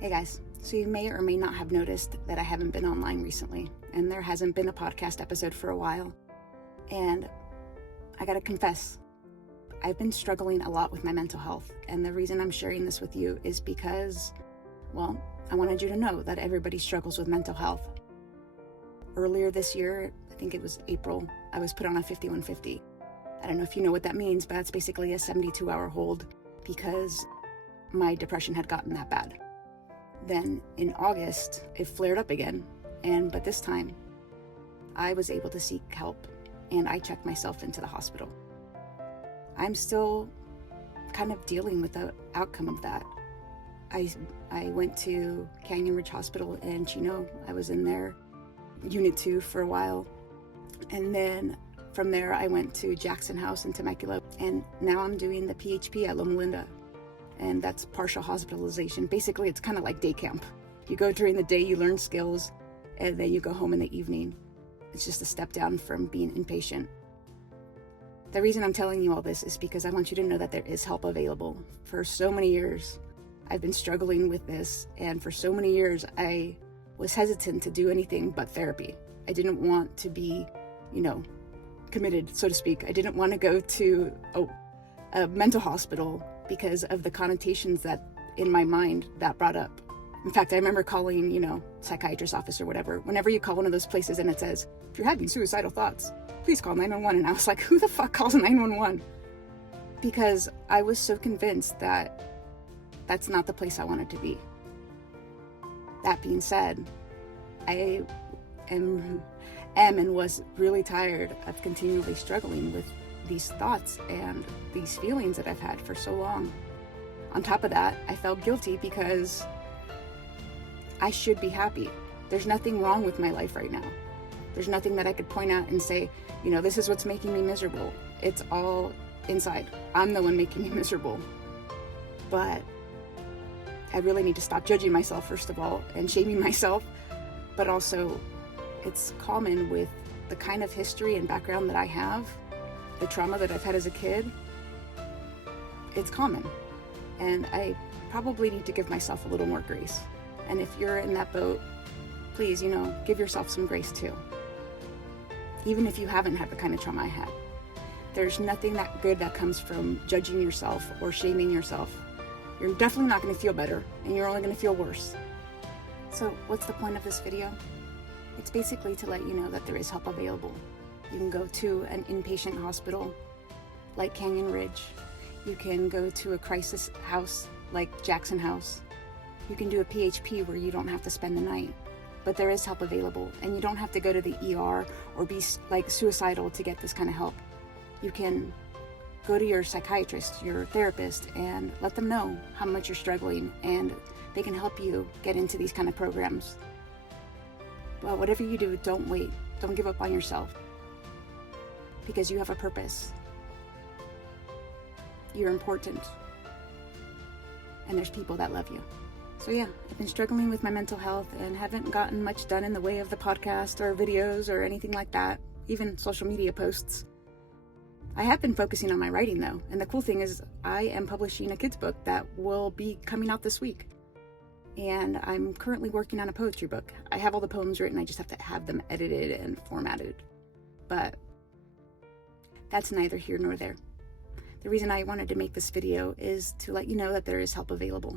Hey guys, so you may or may not have noticed that I haven't been online recently, and there hasn't been a podcast episode for a while. And I gotta confess, I've been struggling a lot with my mental health, and the reason I'm sharing this with you is because, well, I wanted you to know that everybody struggles with mental health. Earlier this year, I think it was April, I was put on a 5150. I don't know if you know what that means, but that's basically a 72-hour hold because my depression had gotten that bad. Then in August, it flared up again, but this time I was able to seek help and I checked myself into the hospital. I'm still kind of dealing with the outcome of that. I went to Canyon Ridge Hospital in Chino. I was in there, Unit 2 for a while. And then from there, I went to Jackson House in Temecula. And now I'm doing the PHP at Loma Linda. And that's partial hospitalization. Basically, it's kind of like day camp. You go during the day, you learn skills, and then you go home in the evening. It's just a step down from being inpatient. The reason I'm telling you all this is because I want you to know that there is help available. For so many years, I've been struggling with this, and for so many years, I was hesitant to do anything but therapy. I didn't want to be, committed, so to speak. I didn't want to go to a mental hospital because of the connotations that in my mind that brought up. In fact, I remember calling, psychiatrist's office or whatever. Whenever you call one of those places and it says, if you're having suicidal thoughts, please call 911. And I was like, who the fuck calls 911? Because I was so convinced that that's not the place I wanted to be. That being said, I am and was really tired of continually struggling with these thoughts and these feelings that I've had for so long. On top of that, I felt guilty because I should be happy. There's nothing wrong with my life right now. There's nothing that I could point out and say, this is what's making me miserable. It's all inside. I'm the one making me miserable. But I really need to stop judging myself, first of all, and shaming myself. But also, it's common with the kind of history and background that I have, the trauma that I've had as a kid. It's common. And I probably need to give myself a little more grace. And if you're in that boat, please, give yourself some grace too. Even if you haven't had the kind of trauma I had. There's nothing that good that comes from judging yourself or shaming yourself. You're definitely not going to feel better, and you're only going to feel worse. So what's the point of this video? It's basically to let you know that there is help available. You can go to an inpatient hospital like Canyon Ridge. You can go to a crisis house like Jackson House. You can do a PHP where you don't have to spend the night. But there is help available, and you don't have to go to the ER or be suicidal to get this kind of help. You can go to your psychiatrist, your therapist, and let them know how much you're struggling, and they can help you get into these kind of programs. Well, whatever you do, don't wait. Don't give up on yourself. Because you have a purpose. You're important. And there's people that love you. So yeah, I've been struggling with my mental health and haven't gotten much done in the way of the podcast or videos or anything like that, even social media posts. I have been focusing on my writing though, and the cool thing is I am publishing a kids book that will be coming out this week. And I'm currently working on a poetry book. I have all the poems written, I just have to have them edited and formatted. But that's neither here nor there. The reason I wanted to make this video is to let you know that there is help available.